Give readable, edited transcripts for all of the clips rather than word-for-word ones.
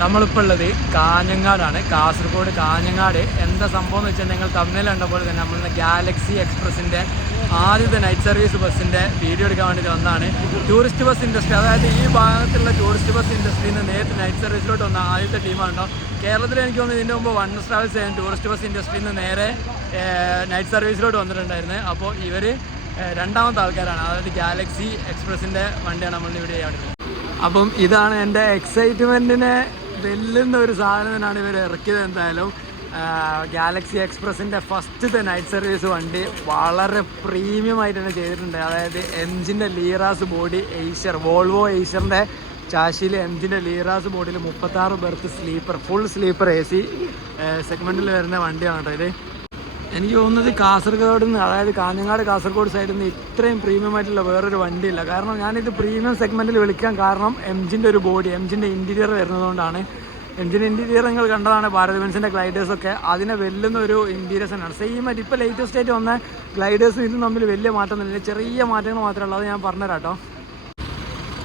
നമ്മളിപ്പോൾ ഉള്ളത് കാഞ്ഞങ്ങാടാണ്, കാസർഗോഡ് കാഞ്ഞങ്ങാട്. എന്താ സംഭവം എന്ന് വെച്ചാൽ നിങ്ങൾ തമ്മിൽ കണ്ടപ്പോൾ തന്നെ നമ്മളുടെ ഗാലക്സി എക്സ്പ്രസിൻ്റെ ആദ്യത്തെ നൈറ്റ് സർവീസ് ബസ്സിൻ്റെ വീഡിയോ എടുക്കാൻ വേണ്ടിയിട്ട് വന്നതാണ്. ടൂറിസ്റ്റ് ബസ് ഇൻഡസ്ട്രി, അതായത് ഈ ഭാഗത്തുള്ള ടൂറിസ്റ്റ് ബസ് ഇൻഡസ്ട്രിയിൽ നിന്ന് നേരിട്ട് നൈറ്റ് സർവീസിലോട്ട് വന്ന ആദ്യത്തെ ടീമാണോ കേരളത്തിൽ. എനിക്ക് തോന്നുന്നു ഇതിൻ്റെ മുമ്പ് വൺ ട്രാവൽസ് ചെയ്യാൻ ടൂറിസ്റ്റ് ബസ് ഇൻഡസ്ട്രിയിൽ നിന്ന് നേരെ നൈറ്റ് സർവീസിലോട്ട് വന്നിട്ടുണ്ടായിരുന്നത്. അപ്പോൾ ഇവർ രണ്ടാമത്തെ ആൾക്കാരാണ്, അതായത് ഗാലക്സി എക്സ്പ്രസിൻ്റെ വണ്ടിയാണ് നമ്മളിവിടെ ചെയ്യാൻ വേണ്ടി. അപ്പം ഇതാണ് എൻ്റെ എക്സൈറ്റ്മെൻറ്റിനെ വെല്ലുന്ന ഒരു സാധനത്തിനാണ് ഇവർ ഇറക്കിയത്. എന്തായാലും ഗാലക്സി എക്സ്പ്രസിൻ്റെ ഫസ്റ്റത്തെ നൈറ്റ് സർവീസ് വണ്ടി വളരെ പ്രീമിയം ആയിട്ട് തന്നെ ചെയ്തിട്ടുണ്ട്. അതായത് എംജിൻ്റെ ലീറാസ് ബോഡി എയ്ഷർ, വോൾവോ എയ്ഷറിൻ്റെ ചാശിയിൽ എംജിൻ്റെ ലീറാസ് ബോഡിയിൽ 36 berth sleeper, full sleeper AC സെഗ്മെൻറ്റിൽ വരുന്ന വണ്ടിയാണ് കേട്ടോ ഇത്. എനിക്ക് തോന്നുന്നത് കാസർഗോഡ് നിന്ന്, അതായത് കാഞ്ഞങ്ങാട് കാസർഗോഡ് സൈഡിൽ നിന്ന് ഇത്രയും പ്രീമിയം ആയിട്ടുള്ള വേറൊരു വണ്ടിയില്ല. കാരണം ഞാനിത് പ്രീമിയം സെഗ്മെൻറ്റിൽ വിളിക്കാൻ കാരണം എംജിൻ്റെ ഒരു ബോഡി, എംജിൻ്റെ ഇൻറ്റീരിയർ വരുന്നതുകൊണ്ടാണ്. എംജിൻ്റെ ഇൻറ്റീരിയർ നിങ്ങൾ കണ്ടതാണ്, ഭാരത് ബെൻസിൻ്റെ ഗ്ലൈഡേഴ്സൊക്കെ അതിനെ വെല്ലുന്ന ഒരു ഇൻറ്റീരിയേഴ്സ് തന്നെയാണ്. സെയിം ആയിട്ട് ഇപ്പോൾ ലേറ്റസ്റ്റ് ആയിട്ട് വന്ന ഗ്ലൈഡേഴ്സും ഇതും തമ്മിൽ വലിയ മാറ്റമൊന്നുമില്ല, ചെറിയ മാറ്റങ്ങൾ മാത്രമേ ഉള്ളൂ. അത് ഞാൻ പറഞ്ഞുതരാം കേട്ടോ.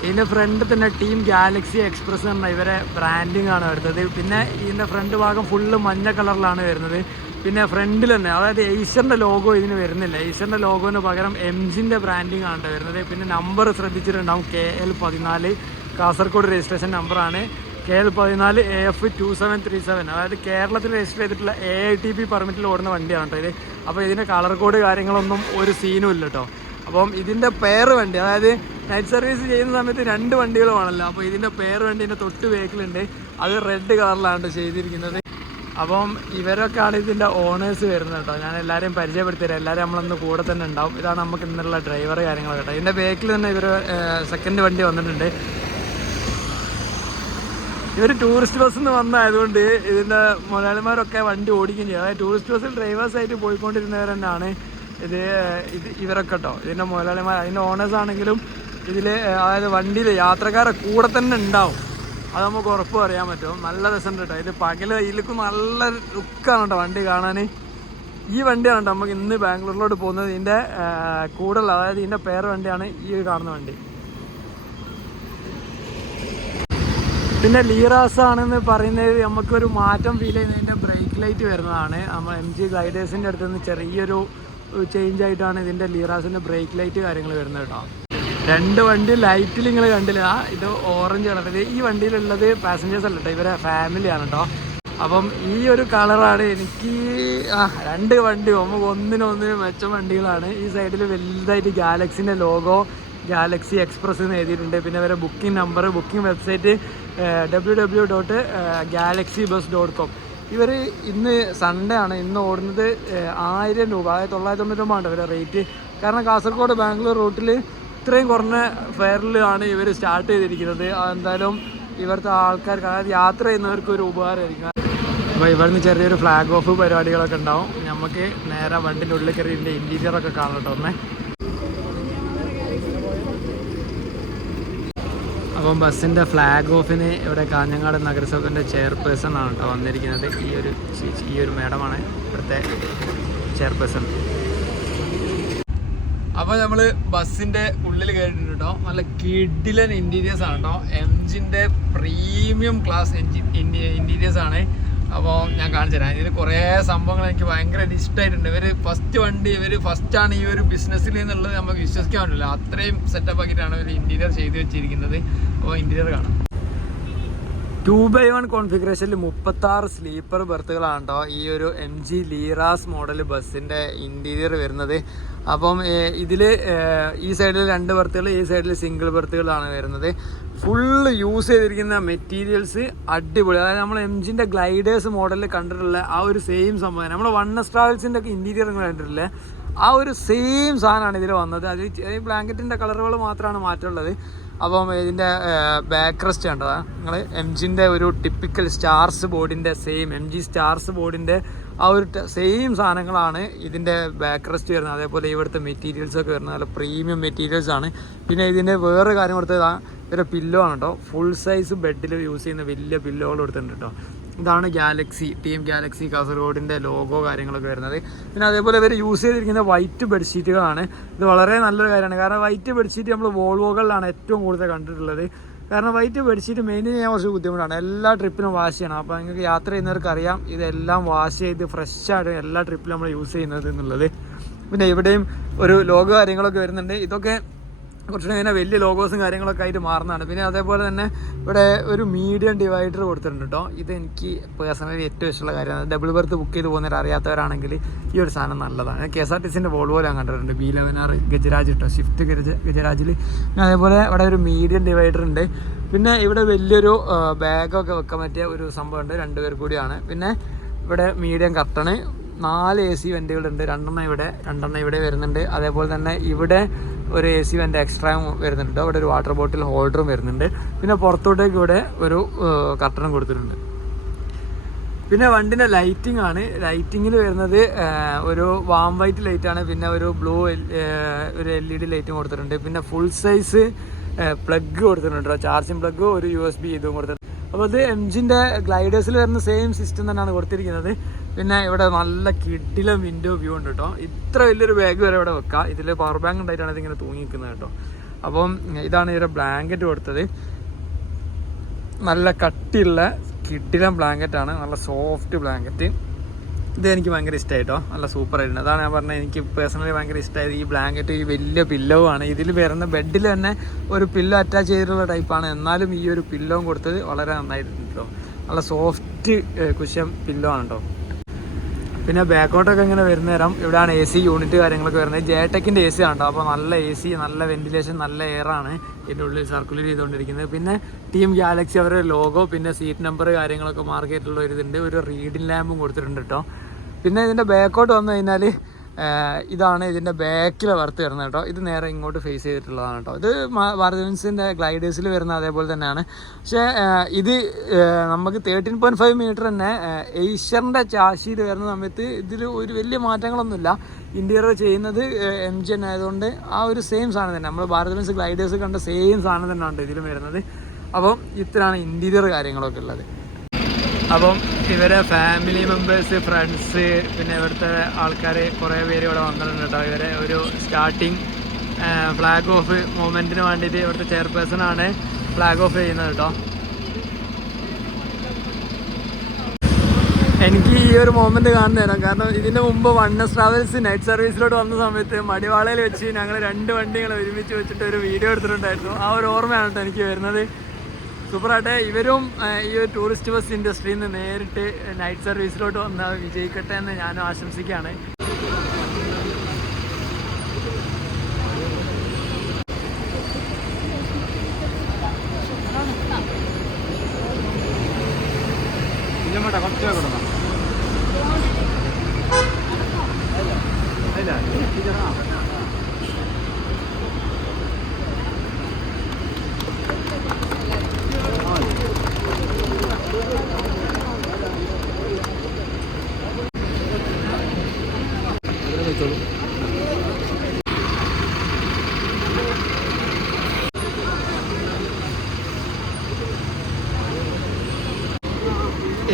ഇതിൻ്റെ ഫ്രണ്ട് തന്നെ ടീം ഗാലക്സി എക്സ്പ്രസ് എന്ന ഇവരെ ബ്രാൻഡിങ് ആണ് വരുന്നത്. പിന്നെ ഇതിൻ്റെ ഫ്രണ്ട് ഭാഗം ഫുള്ള് മഞ്ഞ കളറിലാണ് വരുന്നത്. പിന്നെ ഫ്രണ്ടിൽ തന്നെ, അതായത് എയ്സറിൻ്റെ ലോഗോ ഇതിന് വരുന്നില്ല, എയ്സറിൻ്റെ ലോഗോന് പകരം എംജിൻ്റെ ബ്രാൻഡിങ് ആണ് വരുന്നത്. പിന്നെ നമ്പർ ശ്രദ്ധിച്ചിട്ടുണ്ടാവും, KL14 കാസർഗോഡ് രജിസ്ട്രേഷൻ നമ്പറാണ്, KL14 AF 2737. അതായത് കേരളത്തിൽ രജിസ്റ്റർ ചെയ്തിട്ടുള്ള AITP പെർമിറ്റിൽ ഓടുന്ന വണ്ടിയാണ് കേട്ടോ ഇത്. അപ്പോൾ ഇതിൻ്റെ കളർ കോഡ് കാര്യങ്ങളൊന്നും ഒരു സീനും ഇല്ല കേട്ടോ. അപ്പം ഇതിൻ്റെ പെയർ വണ്ടി, അതായത് നൈറ്റ് സർവീസ് ചെയ്യുന്ന സമയത്ത് 2 വണ്ടികളുമാണല്ലോ. അപ്പോൾ ഇതിൻ്റെ പെയർ വണ്ടീൻ്റെ തൊട്ട് വെഹിക്കിളുണ്ട്, അത് റെഡ് കളറിലാണ് ചെയ്തിരിക്കുന്നത്. അപ്പം ഇവരൊക്കെയാണ് ഇതിൻ്റെ ഓണേഴ്സ് വരുന്നത് കേട്ടോ. ഞാൻ എല്ലാവരെയും പരിചയപ്പെടുത്തിത്തരാം, എല്ലാവരും നമ്മളൊന്ന് കൂടെ തന്നെ ഉണ്ടാവും. ഇതാണ് നമുക്ക് ഇന്നുള്ള ഡ്രൈവർ കാര്യങ്ങളൊക്കെ കേട്ടോ. ഇതിൻ്റെ ബാക്കിൽ തന്നെ ഇവർ സെക്കൻഡ് വണ്ടി വന്നിട്ടുണ്ട്. ഇവർ ടൂറിസ്റ്റ് ബസ്സിൽ നിന്ന് വന്നതായതുകൊണ്ട് ഇതിൻ്റെ മുതലാളിമാരൊക്കെ വണ്ടി ഓടിക്കുകയും ചെയ്യും. അതായത് ടൂറിസ്റ്റ് ബസ്സിൽ ഡ്രൈവേഴ്സായിട്ട് പോയിക്കൊണ്ടിരുന്നവർ തന്നെയാണ് ഇവരൊക്കെ കേട്ടോ. ഇതിൻ്റെ മുതലാളിമാർ, അതിൻ്റെ ഓണേഴ്സ് ആണെങ്കിലും ഇതിൽ, അതായത് വണ്ടിയിൽ യാത്രക്കാരെ കൂടെ തന്നെ ഉണ്ടാവും. അത് നമുക്ക് ഉറപ്പ് പറയാൻ പറ്റും. നല്ല രസമുണ്ട് കേട്ടോ. ഇത് പകല് ഇതിലേക്കും നല്ല ലുക്കാണ് കേട്ടോ വണ്ടി കാണാൻ. ഈ വണ്ടിയാണ് കേട്ടോ നമുക്ക് ഇന്ന് ബാംഗ്ലൂരിലോട്ട് പോകുന്നത്. ഇതിൻ്റെ കൂടുതൽ, അതായത് ഇതിൻ്റെ പേര് വണ്ടിയാണ് ഈ കാണുന്ന വണ്ടി. പിന്നെ ലീറാസ് ആണെന്ന് പറയുന്നത് നമുക്കൊരു മാറ്റം ഫീൽ ചെയ്യുന്നതിൻ്റെ ബ്രേക്ക് ലൈറ്റ് വരുന്നതാണ്. നമ്മൾ MG ഗ്ലൈഡേഴ്സിൻ്റെ അടുത്ത് നിന്ന് ചെറിയൊരു ചേഞ്ച് ആയിട്ടാണ് ഇതിൻ്റെ ലീറാസിൻ്റെ ബ്രേക്ക് ലൈറ്റ് കാര്യങ്ങൾ വരുന്നത് കേട്ടോ. 2 വണ്ടി ലൈറ്റിൽ നിങ്ങൾ കണ്ടില്ല, ഇത് ഓറഞ്ച് കളർ. ഈ വണ്ടിയിലുള്ളത് പാസഞ്ചേഴ്സ് അല്ല കേട്ടോ, ഇവരെ ഫാമിലിയാണ് കേട്ടോ. അപ്പം ഈ ഒരു കളറാണ് എനിക്ക്. 2 വണ്ടി നമുക്ക് ഒന്നിനൊന്നിനും മെച്ചം വണ്ടികളാണ്. ഈ സൈഡിൽ വലുതായിട്ട് ഗാലക്സിൻ്റെ ലോഗോ ഗാലക്സി എക്സ്പ്രസ് എന്ന് എഴുതിയിട്ടുണ്ട്. പിന്നെ ഇവരെ booking number, booking website www.galaxybus.com. ഇവർ ഇന്ന് സൺഡേ ആണ്, ഇന്ന് ഓടുന്നത് 1000 രൂപ, അതായത് 999 ഇവരെ റേറ്റ്. കാരണം കാസർഗോഡ് ബാംഗ്ലൂർ റൂട്ടിൽ ഇത്രയും കുറഞ്ഞ ഫെയറിലാണ് ഇവർ സ്റ്റാർട്ട് ചെയ്തിരിക്കുന്നത്. എന്തായാലും ഇവിടുത്തെ ആൾക്കാർക്ക്, അതായത് യാത്ര ചെയ്യുന്നവർക്ക് ഒരു ഉപകാരമായിരിക്കും. അപ്പോൾ ഇവിടുന്ന് ചെറിയൊരു ഫ്ലാഗ് ഓഫ് പരിപാടികളൊക്കെ ഉണ്ടാവും. നമുക്ക് നേരെ വണ്ടിൻ്റെ ഉള്ളിൽ കയറി ഇതിൻ്റെ ഇൻറ്റീരിയറൊക്കെ കാണാം കേട്ടോ ഒന്നേ. അപ്പം ബസ്സിൻ്റെ ഫ്ലാഗ് ഓഫിന് ഇവിടെ കാഞ്ഞങ്ങാട് നഗരസഭൻ്റെ ചെയർപേഴ്സൺ ആണ് കേട്ടോ വന്നിരിക്കുന്നത്. ഈ ഒരു മാഡമാണ് ഇവിടുത്തെ ചെയർപേഴ്സൺ. അപ്പോൾ നമ്മൾ ബസ്സിൻ്റെ ഉള്ളിൽ കയറിയിട്ടുണ്ട് കേട്ടോ. നല്ല കിഡിലൻ ഇൻറ്റീരിയേഴ്സ് ആണ് കേട്ടോ. എംജിൻ്റെ പ്രീമിയം ക്ലാസ് ഇൻറ്റീരിയേഴ്സ് ആണ്. അപ്പോൾ ഞാൻ കാണിച്ചു തരാം. ഇതിൽ കുറേ സംഭവങ്ങൾ എനിക്ക് ഭയങ്കരമായിട്ട് ഇഷ്ടമായിട്ടുണ്ട്. ഇവർ ഫസ്റ്റാണ് ഈ ഒരു ബിസിനസ്സിൽ എന്നുള്ളത് നമുക്ക് വിശ്വസിക്കാൻ പറ്റില്ല. അത്രയും സെറ്റപ്പ് ആക്കിയിട്ടാണ് ഇവർ ഇൻറ്റീരിയർ ചെയ്ത് വെച്ചിരിക്കുന്നത്. അപ്പോൾ ഇൻറ്റീരിയർ കാണാം. 2x1 കോൺഫിഗറേഷനിൽ 36 സ്ലീപ്പർ ബെർത്തുകളാണ് കേട്ടോ ഈ ഒരു MG ലീറാസ് മോഡൽ ബസ്സിൻ്റെ ഇൻറ്റീരിയർ വരുന്നത്. അപ്പം ഇതിൽ ഈ സൈഡിൽ 2 ബെർത്തുകൾ, ഈ സൈഡിൽ സിംഗിൾ ബെർത്തുകളാണ് വരുന്നത്. ഫുള്ള് യൂസ് ചെയ്തിരിക്കുന്ന മെറ്റീരിയൽസ് അടിപൊളി. അതായത് നമ്മൾ MGൻ്റെ ഗ്ലൈഡേഴ്സ് മോഡലിൽ കണ്ടിട്ടുള്ള ആ ഒരു സെയിം സംഭവം, നമ്മൾ വൺ ട്രാവൽസിൻ്റെ ഒക്കെ ഇൻറ്റീരിയർ കണ്ടിട്ടില്ലേ, ആ ഒരു സെയിം സാധനമാണ് ഇതിൽ വന്നത്. അത് ഈ ബ്ലാങ്കറ്റിൻ്റെ കളറുകൾ മാത്രമാണ് മാറ്റമുള്ളത്. അപ്പം ഇതിൻ്റെ ബാക്ക് റെസ്റ്റ് കണ്ടതാ നിങ്ങൾ, MGൻ്റെ ഒരു ടിപ്പിക്കൽ സ്റ്റാർസ് ബോർഡിൻ്റെ സെയിം MG സ്റ്റാർസ് ബോർഡിൻ്റെ ആ ഒരു സെയിം സാധനങ്ങളാണ് ഇതിൻ്റെ ബാക്ക് റെസ്റ്റ് വരുന്നത്. അതേപോലെ ഇവിടുത്തെ മെറ്റീരിയൽസൊക്കെ വരുന്നത് നല്ല പ്രീമിയം മെറ്റീരിയൽസാണ്. പിന്നെ ഇതിൻ്റെ വേറെ കാര്യം കൊടുത്തത് ഒരു പില്ലോ ആണ് കേട്ടോ. ഫുൾ സൈസ് ബെഡിൽ യൂസ് ചെയ്യുന്ന വലിയ പില്ലോകൾ കൊടുത്തിട്ടുണ്ട് കേട്ടോ. ഇതാണ് ടീം ഗാലക്സി കാസർഗോഡിൻ്റെ ലോഗോ കാര്യങ്ങളൊക്കെ വരുന്നത്. പിന്നെ അതേപോലെ ഇവർ യൂസ് ചെയ്തിരിക്കുന്ന വൈറ്റ് ബെഡ്ഷീറ്റുകളാണ്. ഇത് വളരെ നല്ലൊരു കാര്യമാണ്. കാരണം വൈറ്റ് ബെഡ്ഷീറ്റ് നമ്മൾ വോൾവോകളിലാണ് ഏറ്റവും കൂടുതൽ കണ്ടിട്ടുള്ളത്. കാരണം വൈറ്റ് ബെഡ്ഷീറ്റ് മെയിൻറ്റെയിൻ ചെയ്യാൻ കുറച്ച് ബുദ്ധിമുട്ടാണ്. എല്ലാ ട്രിപ്പിലും വാഷ് ചെയ്യണം. അപ്പോൾ നിങ്ങൾക്ക് യാത്ര ചെയ്യുന്നവർക്ക് അറിയാം ഇതെല്ലാം വാഷ് ചെയ്ത് ഫ്രഷായിട്ട് എല്ലാ ട്രിപ്പിലും നമ്മൾ യൂസ് ചെയ്യുന്നത് എന്നുള്ളത്. പിന്നെ ഇവിടെയും ഒരു ലോഗോ കാര്യങ്ങളൊക്കെ വരുന്നുണ്ട്. ഇതൊക്കെ കുറച്ചുകൂടി ഇങ്ങനെ വലിയ ലോഗോസും കാര്യങ്ങളൊക്കെ ആയിട്ട് മാറുന്നതാണ്. പിന്നെ അതേപോലെ തന്നെ ഇവിടെ ഒരു മീഡിയം ഡിവൈഡർ കൊടുത്തിട്ടുണ്ട് കേട്ടോ. ഇതെനിക്ക് പേഴ്സണലി ഏറ്റവും ഇഷ്ടമുള്ള കാര്യമാണ്. ഡബിൾ ബർത്ത് ബുക്ക് ചെയ്ത് പോകുന്നവർ അറിയാത്തവരാണെങ്കിൽ ഈ ഒരു സാധനം നല്ലതാണ്. KSRTCൻ്റെ വോൾവോ ഞാൻ കണ്ടിട്ടുണ്ട്, B11R ഗജരാജ് കേട്ടോ, സ്വിഫ്റ്റ് ഗജരാജിൽ. പിന്നെ അതേപോലെ ഇവിടെ ഒരു മീഡിയം ഡിവൈഡർ ഉണ്ട്. പിന്നെ ഇവിടെ വലിയൊരു ബാഗൊക്കെ വെക്കാൻ പറ്റിയ ഒരു സംഭവമുണ്ട്, 2 പേർ കൂടിയാണ്. പിന്നെ ഇവിടെ മീഡിയം കർട്ടണ്, 4 AC വെൻറ്റുകളുണ്ട്, 2 ഇവിടെ വരുന്നുണ്ട്. അതേപോലെ തന്നെ ഇവിടെ ഒരു AC വെൻ്റ് എക്സ്ട്രായും വരുന്നുണ്ട്. അവിടെ ഒരു വാട്ടർ ബോട്ടിൽ ഹോൾഡറും വരുന്നുണ്ട്. പിന്നെ പുറത്തോട്ടേക്ക് ഇവിടെ ഒരു കർട്ടനും കൊടുത്തിട്ടുണ്ട്. പിന്നെ വണ്ടിൻ്റെ ലൈറ്റിംഗ് ആണ്. ലൈറ്റിങ്ങിൽ വരുന്നത് ഒരു വാം വൈറ്റ് ലൈറ്റാണ്. പിന്നെ ഒരു ബ്ലൂ ഒരു LED ലൈറ്റും കൊടുത്തിട്ടുണ്ട്. പിന്നെ ഫുൾ സൈസ് പ്ലഗ് കൊടുത്തിട്ടുണ്ട്, ചാർജിങ് പ്ലഗ്, ഒരു USB ഇതും കൊടുത്തിട്ടുണ്ട്. അപ്പോൾ അത് MGൻ്റെ ഗ്ലൈഡേഴ്സിൽ വരുന്ന സെയിം സിസ്റ്റം തന്നെയാണ് കൊടുത്തിരിക്കുന്നത്. പിന്നെ ഇവിടെ നല്ല കിടിലം വിൻഡോ വ്യൂ ഉണ്ട് കേട്ടോ. ഇത്ര വലിയൊരു ബാഗ് വരെ ഇവിടെ വെക്കാം. ഇതിൽ പവർ ബാങ്ക് ഉണ്ടായിട്ടാണ് ഇതിങ്ങനെ തൂങ്ങിക്കുന്നത് കേട്ടോ. അപ്പം ഇതാണ് ഇതിൻ്റെ ബ്ലാങ്കറ്റ് കൊടുത്തത്. നല്ല കട്ടിയുള്ള കിടിലം ബ്ലാങ്കറ്റാണ്, നല്ല സോഫ്റ്റ് ബ്ലാങ്കറ്റ്. ഇത് എനിക്ക് ഭയങ്കര ഇഷ്ടമായിട്ടോ, നല്ല സൂപ്പറായിട്ടുണ്ട്. അതാണ് ഞാൻ പറഞ്ഞത്, എനിക്ക് പേഴ്സണലി ഭയങ്കര ഇഷ്ടമായത് ഈ ബ്ലാങ്കറ്റ്. ഈ വലിയ പില്ലോ ആണ്. ഇതിൽ വരുന്ന ബെഡിൽ തന്നെ ഒരു പില്ലോ അറ്റാച്ച് ചെയ്തിട്ടുള്ള ടൈപ്പാണ്. എന്നാലും ഈ ഒരു പില്ലോവും കൊടുത്തത് വളരെ നന്നായിട്ടുണ്ട് കേട്ടോ. നല്ല സോഫ്റ്റ് കുഷ്യൻ പില്ലോ ആണ് കേട്ടോ. പിന്നെ ബാക്കോട്ടൊക്കെ ഇങ്ങനെ വരുന്ന നേരം ഇവിടെയാണ് AC യൂണിറ്റ് കാര്യങ്ങളൊക്കെ വരുന്നത്. ജെടെക്കിൻ്റെ AC ആണ് കേട്ടോ. അപ്പോൾ നല്ല AC, നല്ല വെന്റിലേഷൻ, നല്ല എയറാണ് ഇതിൻ്റെ ഉള്ളിൽ സർക്കുലേറ്റ് ചെയ്തുകൊണ്ടിരിക്കുന്നത്. പിന്നെ ടീം ഗാലക്സി അവരുടെ ലോഗോ, പിന്നെ സീറ്റ് നമ്പർ കാര്യങ്ങളൊക്കെ മാർക്ക് ചെയ്തിട്ടുള്ള ഒരു ഇതുണ്ട്. ഒരു റീഡിംഗ് ലാമ്പും കൊടുത്തിട്ടുണ്ട് കേട്ടോ. പിന്നെ ഇതിൻ്റെ ബാക്കോട്ട് വന്നു കഴിഞ്ഞാൽ ഇതാണ് ഇതിൻ്റെ ബാക്കിലെ വർത്ത് വരുന്നത് കേട്ടോ. ഇത് നേരെ ഇങ്ങോട്ട് ഫേസ് ചെയ്തിട്ടുള്ളതാണ് കേട്ടോ. ഇത് ഭാരത് ബെൻസിൻ്റെ ഗ്ലൈഡേഴ്സിൽ വരുന്ന അതേപോലെ തന്നെയാണ്. പക്ഷേ ഇത് നമുക്ക് 13.5 മീറ്റർ തന്നെ ഏഷ്യറിൻ്റെ ചാശിയിൽ വരുന്ന സമയത്ത് ഇതിൽ ഒരു വലിയ മാറ്റങ്ങളൊന്നുമില്ല. ഇൻറ്റീരിയർ ചെയ്യുന്നത് MG ആയതുകൊണ്ട് ആ ഒരു സെയിം സാധനം തന്നെ, നമ്മൾ ഭാരത് ബെൻസ് ഗ്ലൈഡേഴ്സ് കണ്ട സെയിം സാധനം തന്നെയാണ് ഇതിലും വരുന്നത്. അപ്പം ഇത്രയാണ് ഇൻറ്റീരിയർ കാര്യങ്ങളൊക്കെ ഉള്ളത്. അപ്പം ഇവരെ ഫാമിലി മെമ്പേഴ്സ്, ഫ്രണ്ട്സ്, പിന്നെ ഇവിടുത്തെ ആൾക്കാർ കുറേ പേര് ഇവിടെ വന്നിട്ടുണ്ട് കേട്ടോ. ഇവരെ ഒരു സ്റ്റാർട്ടിങ് ഫ്ലാഗ് ഓഫ് മൂവ്മെൻറ്റിന് വേണ്ടിയിട്ട് ഇവിടുത്തെ ചെയർപേഴ്സണാണ് ഫ്ലാഗ് ഓഫ് ചെയ്യുന്നത് കേട്ടോ. എനിക്ക് ഈ ഒരു മൊമെൻറ്റ് കാണുന്ന തരാം, കാരണം ഇതിന് മുമ്പ് വണ്ണസ് ട്രാവൽസ് നൈറ്റ് സർവീസിലോട്ട് വന്ന സമയത്ത് മടിവാളയിൽ വെച്ച് ഞങ്ങൾ 2 വണ്ടികൾ ഒരുമിച്ച് വെച്ചിട്ട് ഒരു വീഡിയോ എടുത്തിട്ടുണ്ടായിരുന്നു. ആ ഒരു ഓർമ്മയാണ് കേട്ടോ എനിക്ക് വരുന്നത്. സൂപ്പറാട്ടെ. ഇവരും ഈ ഒരു ടൂറിസ്റ്റ് ബസ് ഇൻഡസ്ട്രിയിൽ നിന്ന് നേരിട്ട് നൈറ്റ് സർവീസിലോട്ട് വന്നാൽ വിജയിക്കട്ടെ എന്ന് ഞാനും ആശംസിക്കുകയാണ്.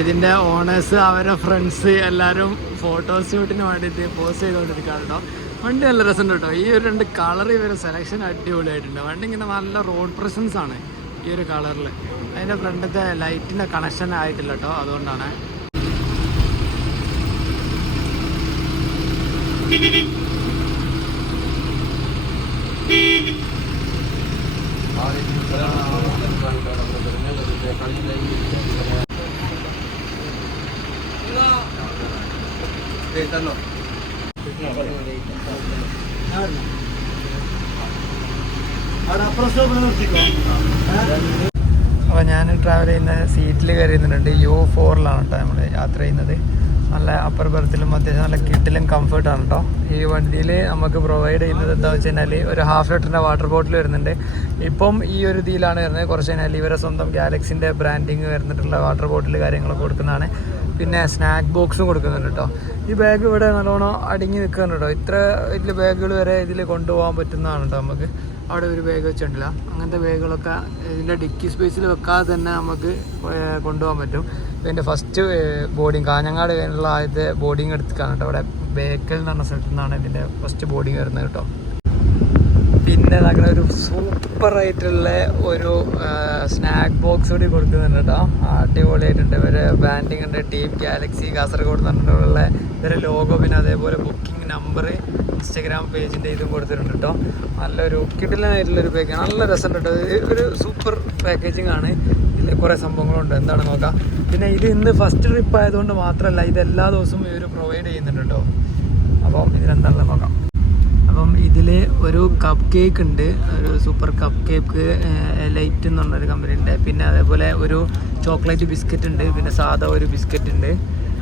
ഇതിൻ്റെ ഓണേഴ്സ്, അവരുടെ ഫ്രണ്ട്സ് എല്ലാവരും ഫോട്ടോസ് ഷൂട്ടിന് വേണ്ടിയിട്ട് പോസ്റ്റ് ചെയ്തുകൊണ്ടിരിക്കുകയാണ് കേട്ടോ. വണ്ടി നല്ല രസമുണ്ട് കേട്ടോ. ഈ ഒരു 2 കളർ ഇവരുടെ സെലക്ഷൻ അടിപൊളിയായിട്ടുണ്ട്. വണ്ടി ഇങ്ങനെ നല്ല റോഡ് പ്രസൻസ് ആണ് ഈ ഒരു കളറിൽ. അതിൻ്റെ ഫ്രണ്ടത്തെ ലൈറ്റിൻ്റെ കണക്ഷൻ ആയിട്ടില്ല കേട്ടോ, അതുകൊണ്ടാണ്. അപ്പോൾ ഞാൻ ട്രാവൽ ചെയ്യുന്ന സീറ്റിൽ കയറിയുന്നുണ്ട്. U4-ലാണ് കേട്ടോ നമ്മൾ യാത്ര ചെയ്യുന്നത്. നല്ല അപ്പർ ബർത്തിലും അത്യാവശ്യം നല്ല കിട്ടിലും കംഫർട്ടാണ് കേട്ടോ. ഈ വണ്ടിയിൽ നമുക്ക് പ്രൊവൈഡ് ചെയ്യുന്നത് എന്താ വെച്ച് കഴിഞ്ഞാൽ ഒരു 1/2 ലിറ്ററിൻ്റെ വാട്ടർ ബോട്ടിൽ വരുന്നുണ്ട്. ഇപ്പം ഈ ഒരു ഇതിലാണ് വരുന്നത്. കുറച്ച് കഴിഞ്ഞാൽ ഇവരെ സ്വന്തം ഗാലക്സിൻ്റെ ബ്രാൻഡിങ് വരുന്നിട്ടുള്ള വാട്ടർ ബോട്ടിൽ കാര്യങ്ങളൊക്കെ കൊടുക്കുന്നതാണ്. പിന്നെ സ്നാക്ക് ബോക്സും കൊടുക്കുന്നുണ്ട് കേട്ടോ. ഈ ബാഗ് ഇവിടെ നല്ലോണം അടങ്ങി നിൽക്കുന്നുണ്ട് കേട്ടോ. ഇത്ര വലിയ ബാഗുകൾ വരെ ഇതിൽ കൊണ്ടുപോകാൻ പറ്റുന്നതാണ് കേട്ടോ. നമുക്ക് അവിടെ ഒരു ബാഗ് വെച്ചിട്ടില്ല. അങ്ങനത്തെ ബാഗുകളൊക്കെ ഇതിൻ്റെ ഡിക്കി സ്പേസിൽ വെക്കാതെ തന്നെ നമുക്ക് കൊണ്ടുപോകാൻ പറ്റും. ഇതിൻ്റെ ഫസ്റ്റ് ബോർഡിങ് കാഞ്ഞങ്ങാട് കഴിഞ്ഞുള്ള ആദ്യത്തെ ബോർഡിങ് എടുത്തിട്ടാണ് കേട്ടോ. അവിടെ ബേക്കൽ എന്ന് പറഞ്ഞ സ്ഥലത്തു നിന്നാണ് ഇതിൻ്റെ ഫസ്റ്റ് ബോർഡിങ് വരുന്നത് കേട്ടോ. പിന്നെ അങ്ങനെ ഒരു സൂപ്പറായിട്ടുള്ള ഒരു സ്നാക്ക് ബോക്സ് കൂടി കൊടുക്കുന്നുണ്ട് കേട്ടോ. അടിപൊളിയായിട്ടുണ്ട്. ഇവര് ബ്രാൻഡിങ് ഉണ്ട്, ടീം ഗാലക്സി കാസർഗോഡ് പറഞ്ഞിട്ടുള്ള ഇവരെ ലോഗോ, പിന്നെ അതേപോലെ ബുക്കിംഗ് നമ്പർ, ഇൻസ്റ്റാഗ്രാം പേജിൻ്റെ ഇതും കൊടുത്തിട്ടുണ്ട് കേട്ടോ. നല്ലൊരു കിടിലനായിട്ടുള്ളൊരു പാക്കേജ്, നല്ല രസമുണ്ട് കേട്ടോ. ഒരു സൂപ്പർ പാക്കേജിങ് ആണ്. ഇതിൽ കുറേ സംഭവങ്ങളുണ്ട്, എന്താണ് നോക്കാം. പിന്നെ ഇത് ഇന്ന് ഫസ്റ്റ് ട്രിപ്പ് ആയതുകൊണ്ട് മാത്രമല്ല, ഇത് എല്ലാ ദിവസവും ഇവർ പ്രൊവൈഡ് ചെയ്യുന്നുണ്ട് കേട്ടോ. അപ്പം ഇതിലെന്താണെന്ന് നോക്കാം. അപ്പം ഇതിൽ ഒരു കപ്പ് കേക്ക് ഉണ്ട്, ഒരു സൂപ്പർ കപ്പ് കേക്ക് ലൈറ്റ് എന്ന് പറഞ്ഞൊരു കമ്പനി ഉണ്ട്. പിന്നെ അതേപോലെ ഒരു ചോക്ലേറ്റ് ബിസ്ക്കറ്റ് ഉണ്ട്, പിന്നെ സാധാ ഒരു ബിസ്ക്കറ്റ് ഉണ്ട്,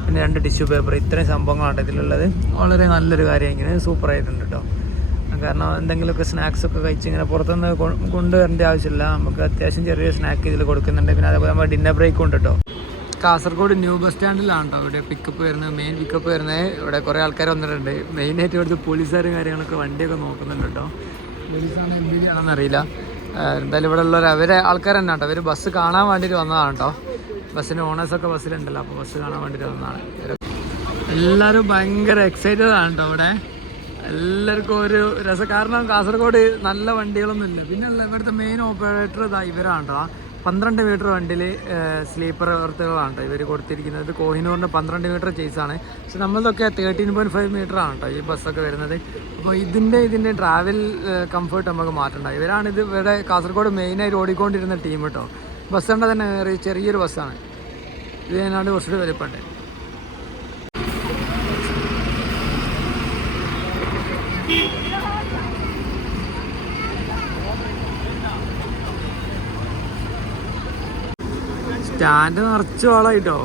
പിന്നെ 2 ടിഷ്യൂ പേപ്പർ. ഇത്രയും സംഭവങ്ങളാണ് ഇതിലുള്ളത്. വളരെ നല്ലൊരു കാര്യം, ഇങ്ങനെ സൂപ്പറായിട്ടുണ്ട് കേട്ടോ. കാരണം എന്തെങ്കിലുമൊക്കെ സ്നാക്സൊക്കെ കഴിച്ച് ഇങ്ങനെ പുറത്തുനിന്ന് കൊണ്ടുവരേണ്ട ആവശ്യമില്ല. നമുക്ക് അത്യാവശ്യം ചെറിയ സ്നാക്ക് ഇതിൽ കൊടുക്കുന്നുണ്ട്. പിന്നെ അതേപോലെ നമ്മൾ ഡിന്നർ ബ്രേക്കും ഉണ്ട് കേട്ടോ. കാസർഗോഡ് ന്യൂ ബസ് സ്റ്റാൻഡിലാണ് കേട്ടോ ഇവിടെ പിക്കപ്പ് വരുന്നത്, മെയിൻ പിക്കപ്പ് വരുന്നത്. ഇവിടെ കുറേ ആൾക്കാർ വന്നിട്ടുണ്ട്. മെയിനായിട്ട് ഇവിടുത്തെ പോലീസുകാരും കാര്യങ്ങളൊക്കെ വണ്ടിയൊക്കെ നോക്കുന്നുണ്ട് കേട്ടോ. പോലീസാണ് എം ബി ആണെന്ന് അറിയില്ല. എന്തായാലും ഇവിടെ ഉള്ളവർ അവരെ ആൾക്കാർ തന്നെ കേട്ടോ. അവർ ബസ് കാണാൻ വേണ്ടിയിട്ട് വന്നതാണ് കേട്ടോ. ബസ്സിന് ഓണേഴ്സൊക്കെ ബസ്സിലുണ്ടല്ലോ, അപ്പോൾ ബസ് കാണാൻ വേണ്ടിയിട്ട് വന്നതാണ്. എല്ലാവരും ഭയങ്കര എക്സൈറ്റഡ് ആണ് കേട്ടോ ഇവിടെ. എല്ലാവർക്കും ഒരു രസം. കാരണം കാസർഗോഡ് നല്ല വണ്ടികളൊന്നും ഇല്ല. പിന്നെ ഇവിടുത്തെ മെയിൻ ഓപ്പറേറ്റർ ഇവരാണ് കേട്ടോ. 12 മീറ്റർ വണ്ടിയിൽ സ്ലീപ്പർ ബർത്തുകളാണ് കേട്ടോ ഇവർ കൊടുത്തിരിക്കുന്നത്. ഇത് കോഹിനൂറിൻ്റെ 12 മീറ്റർ ചേസാണ്. പക്ഷെ നമ്മളതൊക്കെ 13.5 മീറ്റർ ആണ് കേട്ടോ ഈ ബസ്സൊക്കെ വരുന്നത്. അപ്പോൾ ഇതിൻ്റെ ട്രാവൽ കംഫർട്ട് നമുക്ക് മാറ്റണ്ട. ഇവരാണിത് ഇവിടെ കാസർഗോഡ് മെയിനായിട്ട് ഓടിക്കൊണ്ടിരുന്ന ടീം കേട്ടോ. ബസ് കണ്ടാൽ തന്നെ ചെറിയൊരു ബസ്സാണ് ഇത്. അതിനാണ്ട് കുറച്ചുകൂടി വലിപ്പമുണ്ട്. സ്റ്റാൻഡ് നിറച്ച് ആളായിട്ടോ.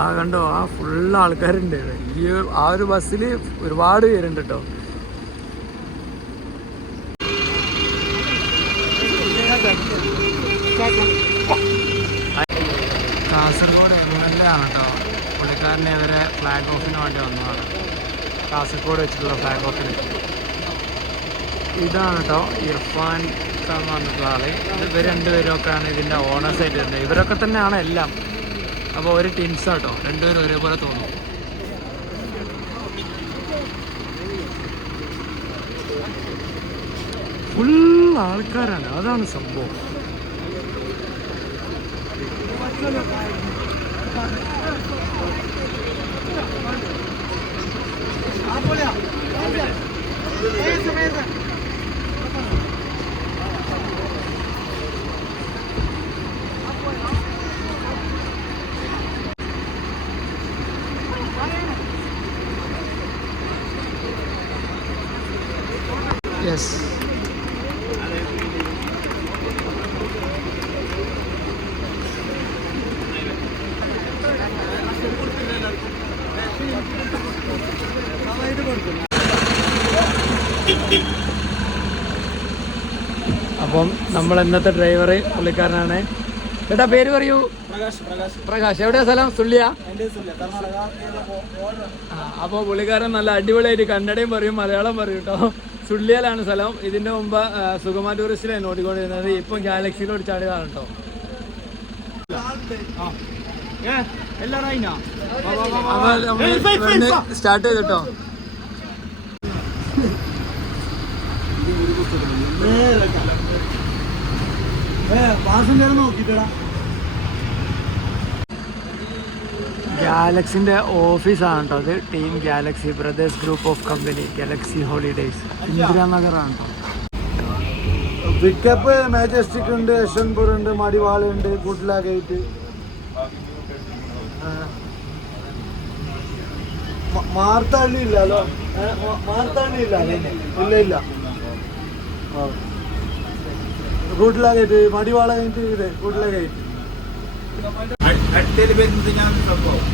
ആ കണ്ടോ, ആ ഫുള്ള് ആൾക്കാരുണ്ട്. ഈ ആ ഒരു ബസ്സിൽ ഒരുപാട് പേരുണ്ട് കേട്ടോ. കാസർഗോഡ് MLA ആണ് കേട്ടോ. പുള്ളിക്കാരനെ അവരെ ഫ്ലാഗ് ഓഫിന് വേണ്ടി വന്നതാണ്. കാസർഗോഡ് വെച്ചിട്ടുള്ള ഫ്ലാഗ് ഓഫിന്. ഇതാണ് കേട്ടോ ഇർഫാൻ എന്ന് പറഞ്ഞിട്ടുള്ള ആള്. ഇവർ 2 പേരൊക്കെയാണ് ഇതിൻ്റെ ഓണേഴ്സ് ആയിട്ട് വരുന്നത്. ഇവരൊക്കെ തന്നെയാണ് എല്ലാം. അപ്പോൾ ഒരു ടീംസാണ് കേട്ടോ. 2 പേരും ഒരേപോലെ തോന്നും. ഫുൾ ആൾക്കാരാണ്, അതാണ് സംഭവം. യെസ്, അപ്പം നമ്മൾ ഇന്നത്തെ ഡ്രൈവർ പുള്ളിക്കാരനാണ്. ചേട്ടാ പേര് പറയൂ. പ്രകാശ്. എവിടെയാ സ്ഥലം? സുള്ളിയ. അപ്പോൾ പുള്ളിക്കാരൻ നല്ല അടിപൊളിയായിട്ട് കന്നഡയും പറയും മലയാളം പറയും കേട്ടോ. സുള്ളിയയിലാണ് സ്ഥലം. ഇതിൻ്റെ മുമ്പ് സുഗമ ടൂറിസ്റ്റിലാണ് ഓടിക്കൊണ്ടിരുന്നത്. ഇപ്പം ഗാലക്സിയിലോട്ട് ചാടിയതാണ് കേട്ടോ. സ്റ്റാർട്ട് ചെയ്തിട്ടോ. ഗാലക്സിന്റെ ഓഫീസാണ് കേട്ടോ അത്. Team Galaxy Brothers Group of Company, Galaxy Holidays, ഇന്ദിരാനഗറാണ് കേട്ടോ. പിക്കപ്പ് മാജസ്റ്റിക് ഉണ്ട്, യശ്വന്ത്പൂർ ഉണ്ട്, മടിവാള ഉണ്ട്, കുട്ല ഗേറ്റ്. മാർത്താണ്ടി ഇല്ലല്ലോ. മാർത്താണ്ടി ഇല്ല. ഇല്ല. കുട്ല ഗേറ്റ്, മടിവാള ഗേറ്റ്, ഇത് കുട്ല ഗേറ്റ്. അട്ടയിൽ വരുന്നത് ഞാൻ സംഭവം.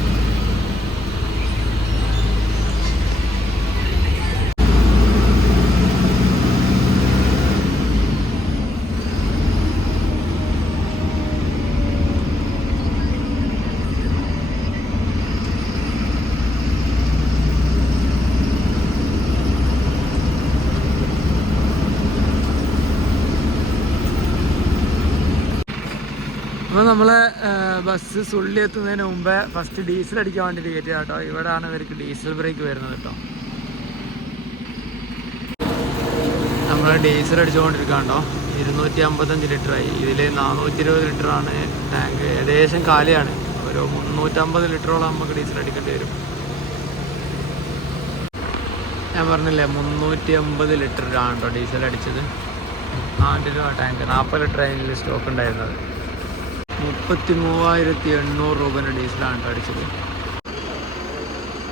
അപ്പോൾ നമ്മളെ ബസ് സുള്ളി എത്തുന്നതിന് മുമ്പേ ഫസ്റ്റ് ഡീസൽ അടിക്കാൻ വേണ്ടിയിട്ട് കയറ്റിയ കേട്ടോ. ഇവിടെയാണ് ഇവർക്ക് ഡീസൽ ബ്രേക്ക് വരുന്നത് കേട്ടോ. നമ്മൾ ഡീസൽ അടിച്ചുകൊണ്ടിരിക്കാണ്ടോ 255 ലിറ്ററായി. ഇതിൽ 420 ലിറ്ററാണ് ടാങ്ക്. ഏകദേശം കാലിയാണ്. ഒരു 350 ലിറ്ററോളം നമുക്ക് ഡീസൽ അടിക്കേണ്ടി വരും. ഞാൻ പറഞ്ഞില്ലേ 350 ലിറ്ററാണ് കേട്ടോ ഡീസൽ അടിച്ചത്. 4 രൂപ ടാങ്ക്, 40 ലിറ്റർ അതിൽ സ്റ്റോക്ക് ഉണ്ടായിരുന്നത്. 33,800 രൂപേൻ്റെ ഡീസലാണ് കേട്ടോ അടിച്ചത്.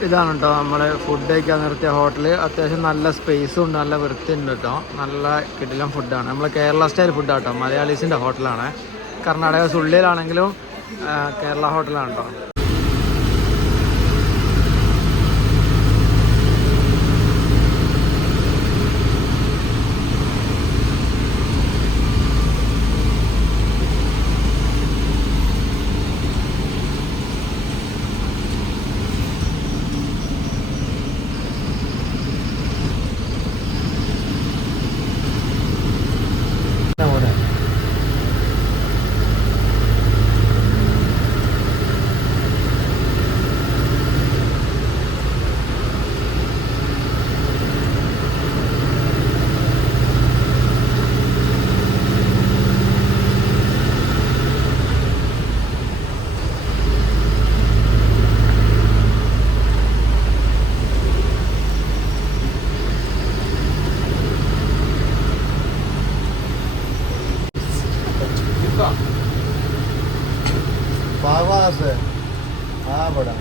ഇതാണ് കേട്ടോ നമ്മളെ ഫുഡ് കഴിക്കാൻ നിർത്തിയ ഹോട്ടൽ. അത്യാവശ്യം നല്ല സ്പേസും ഉണ്ട്, നല്ല വൃത്തിയുണ്ട് കേട്ടോ. നല്ല കിടിലം ഫുഡാണ്. നമ്മൾ കേരള സ്റ്റൈൽ ഫുഡാണ് കേട്ടോ. മലയാളീസിൻ്റെ ഹോട്ടലാണ്. കർണാടക സുള്ളിയിലാണെങ്കിലും കേരള ഹോട്ടലാണ് കേട്ടോ. बाबा से हाँ बड़ा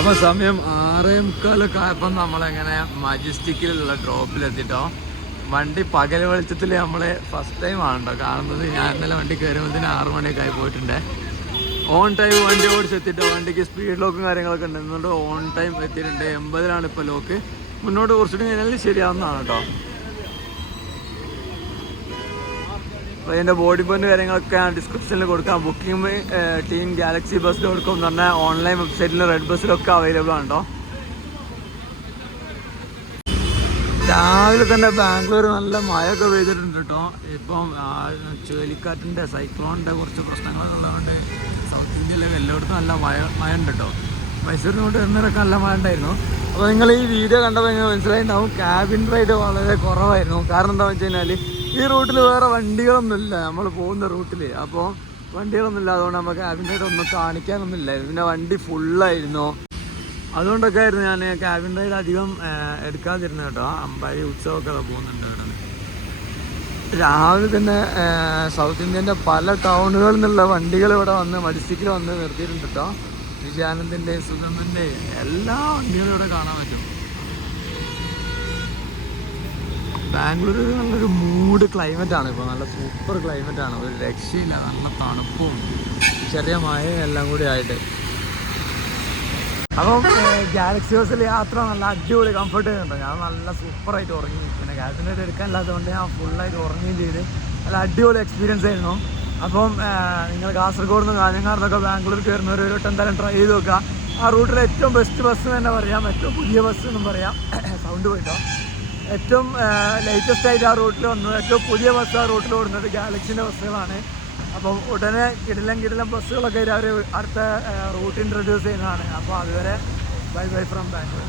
അപ്പോൾ സമയം 6:45 ആയപ്പോൾ നമ്മളെങ്ങനെ മജസ്റ്റിക്കിലുള്ള ഡ്രോപ്പിലെത്തിട്ടോ. വണ്ടി പകൽ വെളിച്ചത്തിൽ നമ്മൾ ഫസ്റ്റ് ടൈം ആണല്ലോ കാണുന്നത്. ഞാൻ ഇന്നലെ വണ്ടി കയറുമ്പോഴത്തേന് 6 മണിയൊക്കെ ആയി പോയിട്ടുണ്ട്. ഓൺ ടൈം വണ്ടി ഓടിച്ചെത്തിയിട്ട് വണ്ടിക്ക് സ്പീഡ് ലോക്കും കാര്യങ്ങളൊക്കെ ഉണ്ട്. എന്നിട്ട് ഓൺ ടൈം എത്തിയിട്ടുണ്ട്. 80-ലാണ് ഇപ്പോൾ ലോക്ക്. മുന്നോട്ട് കുറച്ചുകൂടി കഴിഞ്ഞാൽ ശരിയാവുന്നതാണ് കേട്ടോ. അപ്പോൾ അതിൻ്റെ ബോഡി പോയിന്റ് കാര്യങ്ങളൊക്കെ ഞാൻ ഡിസ്ക്രിപ്ഷനിൽ കൊടുക്കാം. ബുക്കിംഗ് ടീം ഗാലക്സി ബസ്.com എന്ന് പറഞ്ഞാൽ ഓൺലൈൻ വെബ്സൈറ്റിൽ റെഡ് ബസ്സിലൊക്കെ അവൈലബിൾ ആണ് കേട്ടോ. രാവിലെ തന്നെ ബാംഗ്ലൂർ നല്ല മഴയൊക്കെ പെയ്തിട്ടുണ്ട് കേട്ടോ. ഇപ്പം ചുഴലിക്കാറ്റിൻ്റെ സൈക്ലോണിൻ്റെ കുറച്ച് പ്രശ്നങ്ങളൊക്കെ ഉള്ളതുകൊണ്ട് സൗത്ത് ഇന്ത്യയിലൊക്കെ എല്ലായിടത്തും നല്ല മഴ ഉണ്ട് കേട്ടോ. മൈസൂരിനോട്ട് വരുന്നവരൊക്കെ നല്ല മഴ ഉണ്ടായിരുന്നു. അപ്പോൾ നിങ്ങൾ ഈ വീഡിയോ കണ്ടപ്പോൾ നിങ്ങൾ മനസ്സിലായിട്ടുണ്ടാവും ക്യാബിൻ റൈഡ് വളരെ കുറവായിരുന്നു. കാരണം എന്താണെന്ന് വെച്ച് കഴിഞ്ഞാൽ ഈ റൂട്ടിൽ വേറെ വണ്ടികളൊന്നുമില്ല നമ്മൾ പോകുന്ന റൂട്ടിൽ. അപ്പോൾ വണ്ടികളൊന്നുമില്ല, അതുകൊണ്ട് നമുക്ക് ക്യാബിൻ റൈഡ് ഒന്നും കാണിക്കാനൊന്നുമില്ല. പിന്നെ വണ്ടി ഫുള്ളായിരുന്നു. അതുകൊണ്ടൊക്കെ ആയിരുന്നു ഞാൻ ക്യാബിൻ റൈഡ് അധികം എടുക്കാതിരുന്നത് കേട്ടോ. അമ്പാരി ഉത്സവമൊക്കെ പോകുന്നുണ്ട് അവിടെ. രാവിലെ തന്നെ സൗത്ത് ഇന്ത്യൻ്റെ പല ടൗണുകളിൽ നിന്നുള്ള വണ്ടികൾ ഇവിടെ വന്ന് മഡിസ്റ്റിക്കിൽ വന്ന് നിർത്തിയിട്ടുണ്ട് കേട്ടോ. വിജയാനന്ദിൻ്റെ, സുഗന്ധൻ്റെ എല്ലാ വണ്ടികളും ഇവിടെ കാണാൻ പറ്റും. ബാംഗ്ലൂർ നല്ലൊരു മൂഡ് ക്ലൈമറ്റാണ് ഇപ്പോൾ. നല്ല സൂപ്പർ ക്ലൈമറ്റാണ്, ഒരു രക്ഷയില്ല. നല്ല തണുപ്പും ചെറിയ മഴയും എല്ലാം കൂടി ആയിട്ട്. അപ്പം ഗാലക്സി ബസ്സിൽ യാത്ര നല്ല അടിപൊളി കംഫർട്ട് ചെയ്യുന്നുണ്ടോ. ഞാൻ നല്ല സൂപ്പറായിട്ട് ഉറങ്ങി. പിന്നെ ക്യാബിനായിട്ട് എടുക്കാനില്ലാത്തതുകൊണ്ട് ഞാൻ ഫുള്ളായിട്ട് ഉറങ്ങുകയും ചെയ്ത് നല്ല അടിപൊളി എക്സ്പീരിയൻസ് ആയിരുന്നു. അപ്പം നിങ്ങൾ കാസർഗോഡ് നിന്ന് കാഞ്ഞങ്ങാടുന്നൊക്കെ ബാംഗ്ലൂർക്ക് വരുന്നവർ ഒരു വട്ടം എന്തായാലും ട്രൈ ചെയ്ത് നോക്കുക. ആ റൂട്ടിലെ ഏറ്റവും ബെസ്റ്റ് ബസ് തന്നെ പറയാം, ഏറ്റവും പുതിയ ബസ് എന്നും പറയാം. സൗണ്ട് പോയിട്ടോ. ഏറ്റവും ലേറ്റസ്റ്റ് ആയിട്ട് ആ റൂട്ടിൽ വന്നത്, ഏറ്റവും പുതിയ ബസ് ആ റൂട്ടിൽ ഓടുന്നത് ഗാലക്സിൻ്റെ ബസ്സുകളാണ്. അപ്പം ഉടനെ കിടിലം ബസ്സുകളൊക്കെ അവർ അടുത്ത റൂട്ട് ഇൻട്രൊഡ്യൂസ് ചെയ്യുന്നതാണ്. അപ്പോൾ അതുവരെ ബൈ ഫ്രം ബാംഗ്ലൂർ.